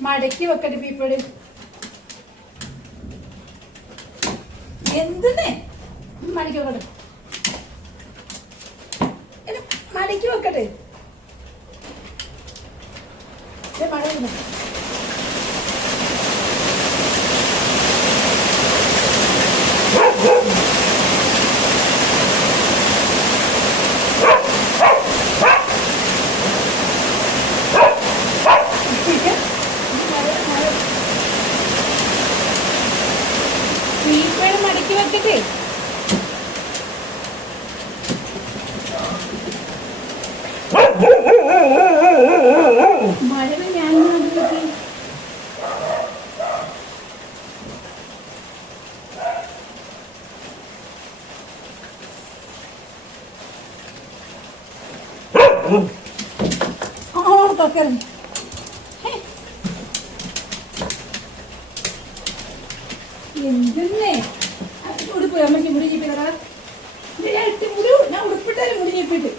മടക്കി വെക്കട്ടെ പീപ്പട് എന്തിനേ? മടക്കി വെക്കട്ടെ. മടക്കി വെക്കട്ടെ. മഴ വരുന്നു. പീപ്പട് മടക്കി വെക്കട്ടെ മഴ ഞാൻ നോക്കി ആ തുറക്കരുത് എന്തെന്നേ? ഉടുപ്പ് അമ്മയ്ക്ക് മുടി ചീപ്പിക്കടാ ഞാൻ ഇട്ട് മുടി ഞാൻ ഉടുപ്പിട്ടാലും മുടി ചീപ്പിട്ട്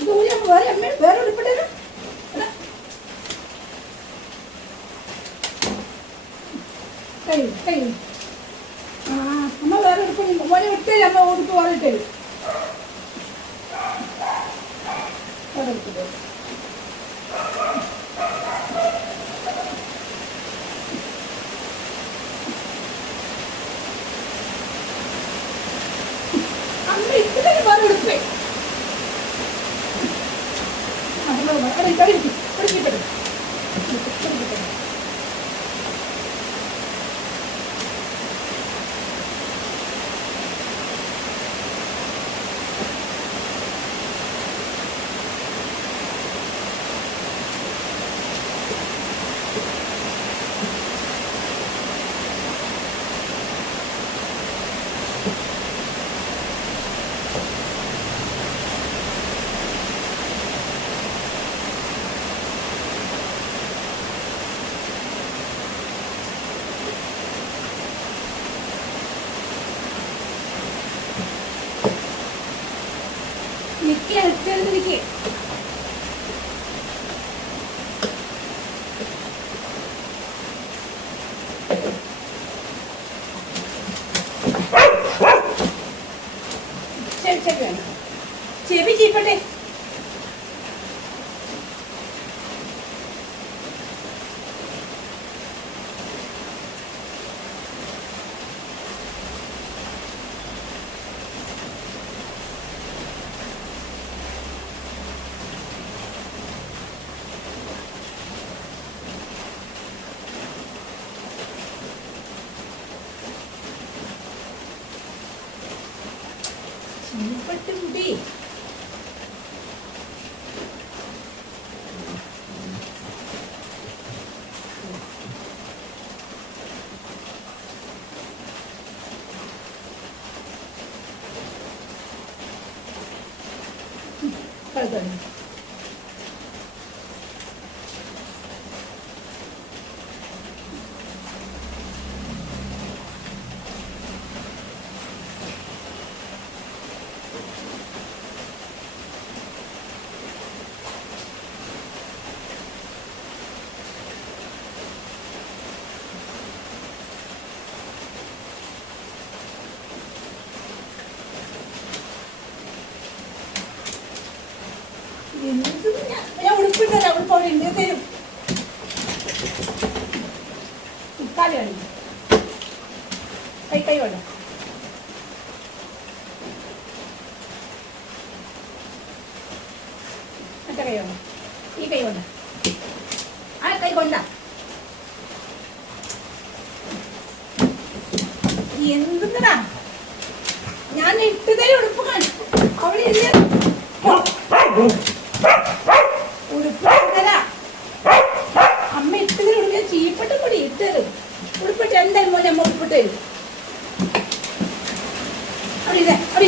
ഇത് വേറെ അമ്മ വേറെ ഉടുപ്പിട്ടാലും കഴിയും കഴിയും ആ അമ്മ വേറെ ഉടുപ്പ് ഓരോ ഇട്ടേ അമ്മ ഉടുപ്പ് വേറെ ഇട്ടേരും വേറെ ഉടുപ്പിട്ടേരും അമ്മ ചീപ്പട്ട് മുടി കളത്തണം എന്ത് ഞാൻ ഞാൻ ഉടുപ്പിട്ടത് ഉടുപ്പ് അവിടെ ഉണ്ട് തരും കാലി കളി കൈ കൈ വേണ്ട മറ്റേ കൈ വേണ്ട ഈ കൈ വേണ്ട ആ കൈ കൊണ്ട. എന്തിനാ? ഞാൻ ഇട്ടുതരും ഉടുപ്പ് കാണും അവിടെ ഇല്ല ഉടുപ്പിട്ടതാ അമ്മ ഇട്ടതിന് ഉള്ളിൽ ചീപ്പിട്ട് കൂടി ഇട്ടത് എന്തായാലും മോനെ അമ്മ ഉടുപ്പിട്ട് തരും. അവിടെ അവിടെ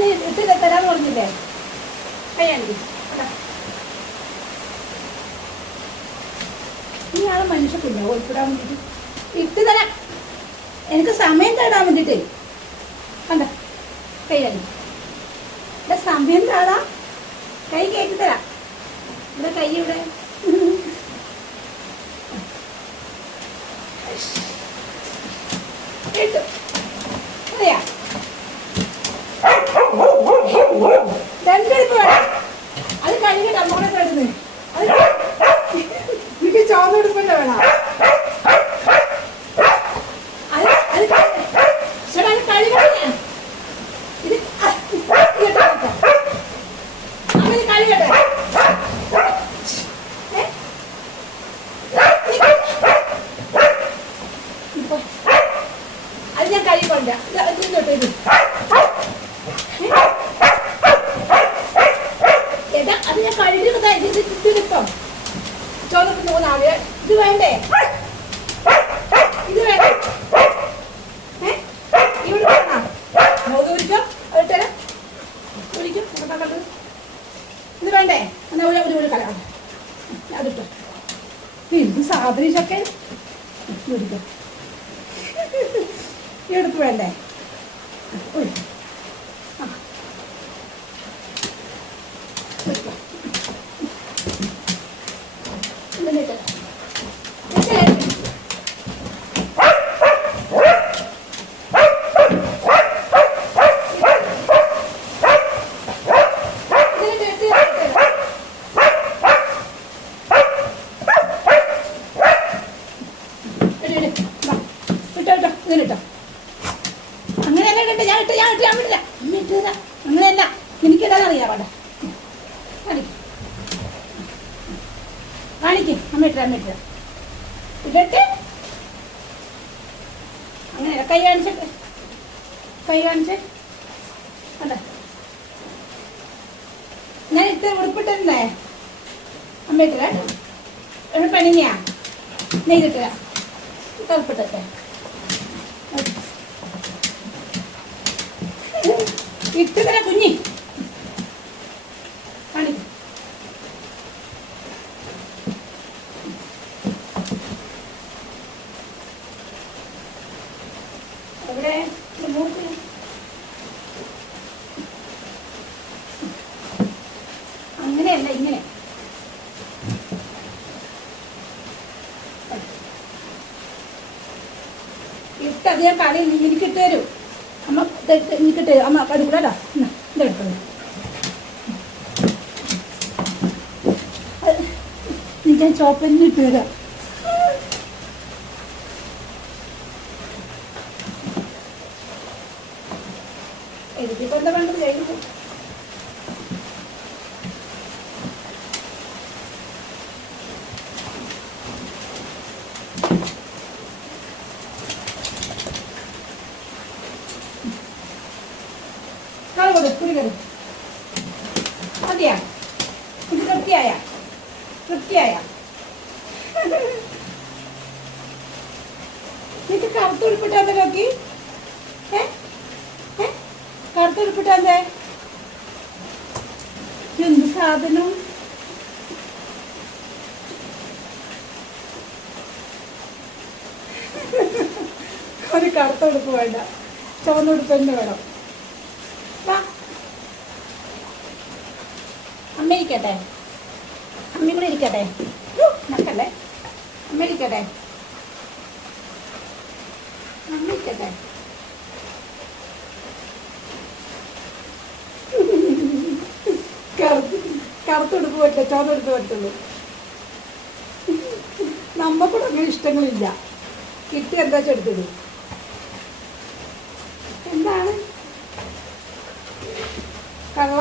തിരക്കെന്ന് ഇട്ട് തരാന്ന് പറഞ്ഞില്ലേ? കയ്യാണ്ടി ഇയാളെ മനുഷ്യപ്പില്ല ഒഴിപ്പിടാൻ വേണ്ടിട്ട്. ഇട്ട് തരാം. എനിക്ക് സമയം തേടാൻ വേണ്ടിട്ടേ. കണ്ട? കൈയാണ്ടി ഇവിടെ സമയം തേടാ. കൈ കയറ്റി തരാം. ഇവിടെ കൈ ഇവിടെ ഇട്ടു. അറിയാ രണ്ടെടുപ്പ് വേണം അത് കഴുകിട്ട് അമ്മൂടെ തരുന്നു അത് എനിക്ക് ചോന്നെടുപ്പല്ലേ വേണം അത് അത് കഴുകി- ചേട്ടാ, അത് കഴുകട്ടെ ഞാൻ. ഇത് അ- ഇങ്ങോട്ട് വെക്കാം. അമ്മ ഇത് കഴുകട്ടെ. ഏ? ഇപ്പൊ. അത് ഞാൻ കഴുകിക്കൊണ്ട ഇങ്ങോട്ട് ഇത് ഏതാ അത് ഞാൻ കഴുകിയതാ ഇത് ഇത് ഇതിലിപ്പം ചോദിച്ചു പോകുന്ന ആൾ ഇത് വേണ്ടേ? ഇത് വേണ്ടേ? ഏ? ഇവിടെ വേണോ നോക്ക് പിടിച്ചോ അതിട്ടേ പിടിക്കും കണ്ടത് ഇത് വേണ്ടേ? എന്നാ ഒരു ഒരു ഒരു കല. അതിട്ടോ എന്ത് സാധനം ചക്കെ പിടിക്കാം എടുപ്പ് വേണ്ടേ ഒഴിക്കും ആ ഒഴിക്കാം എന്നിട്ട് അങ്ങനെയല്ല ഇടട്ടെ ഞാൻ ഇട്ട് ഞാൻ ഇട്ട് ഞാൻ വിടില്ല അമ്മ ഇട്ട് തരാം അങ്ങനെയല്ല എനിക്കിടാൻ അറിയാം അവിടെ കാണിക്കും കാണിക്കും അമ്മ ഇട്ടിട്ട് അങ്ങനെ കൈ കാണിച്ചിട്ട് കൈ കാണിച്ച്. അല്ല ഞാൻ ഇത്ര ഉടുപ്പിട്ടിരുന്നേ. അമ്മ ഇട്ടില്ല കേട്ടോ പണിഞ്ഞാ നെയ്തിട്ടില്ല കറുപ്പിട്ടെ ഇട്ടുതര കുഞ്ഞി. ഇത് മൂക്ക്. ഇങ്ങനെ. ഇട്ടത് ഞാൻ കളി എനിക്ക് ഇട്ട് തരൂ. അമ്മ എനിക്ക് ഇട്ട് അമ്മ കടുക്കൂടാ ഇതെടുത്തത് ഞാൻ ചോപ്പലിന് തരാം. എനിക്കിപ്പോ എന്താ വേണ്ടത് കഴിഞ്ഞു കളവ് കുടിക്കരുത് മതിയാ. ഇത് തൃപ്തിയായ. തൃപ്തിയായ. ഇത് കറുത്തുടുപ്പിട്ടാന്ന് നോക്കി. ഏ? ഏ? കറുത്തുടുപ്പിട്ടാന്തേ എന്ത് സാധനം? ഒരു കറുത്തുടുപ്പ് വേണ്ട. ചുവന്നുടുപ്പ് തന്നെ വേണം? അമ്മ ഇരിക്കട്ടെ. അമ്മയും കൂടെ ഇരിക്കട്ടെ. നക്കല്ലേ അമ്മ ഇരിക്കട്ടെ. അമ്മ ഇരിക്കട്ടെ കറുത്ത് കറുത്തെടുപ്പ് പറ്റില്ല ചോന്നെടുപ്പ് പറ്റുള്ളൂ. നമ്മക്കൂടെ അങ്ങനെ ഇഷ്ടങ്ങളില്ല. കിട്ടി എന്താ വെച്ചെടുത്തത് എന്താണ്? കള്ള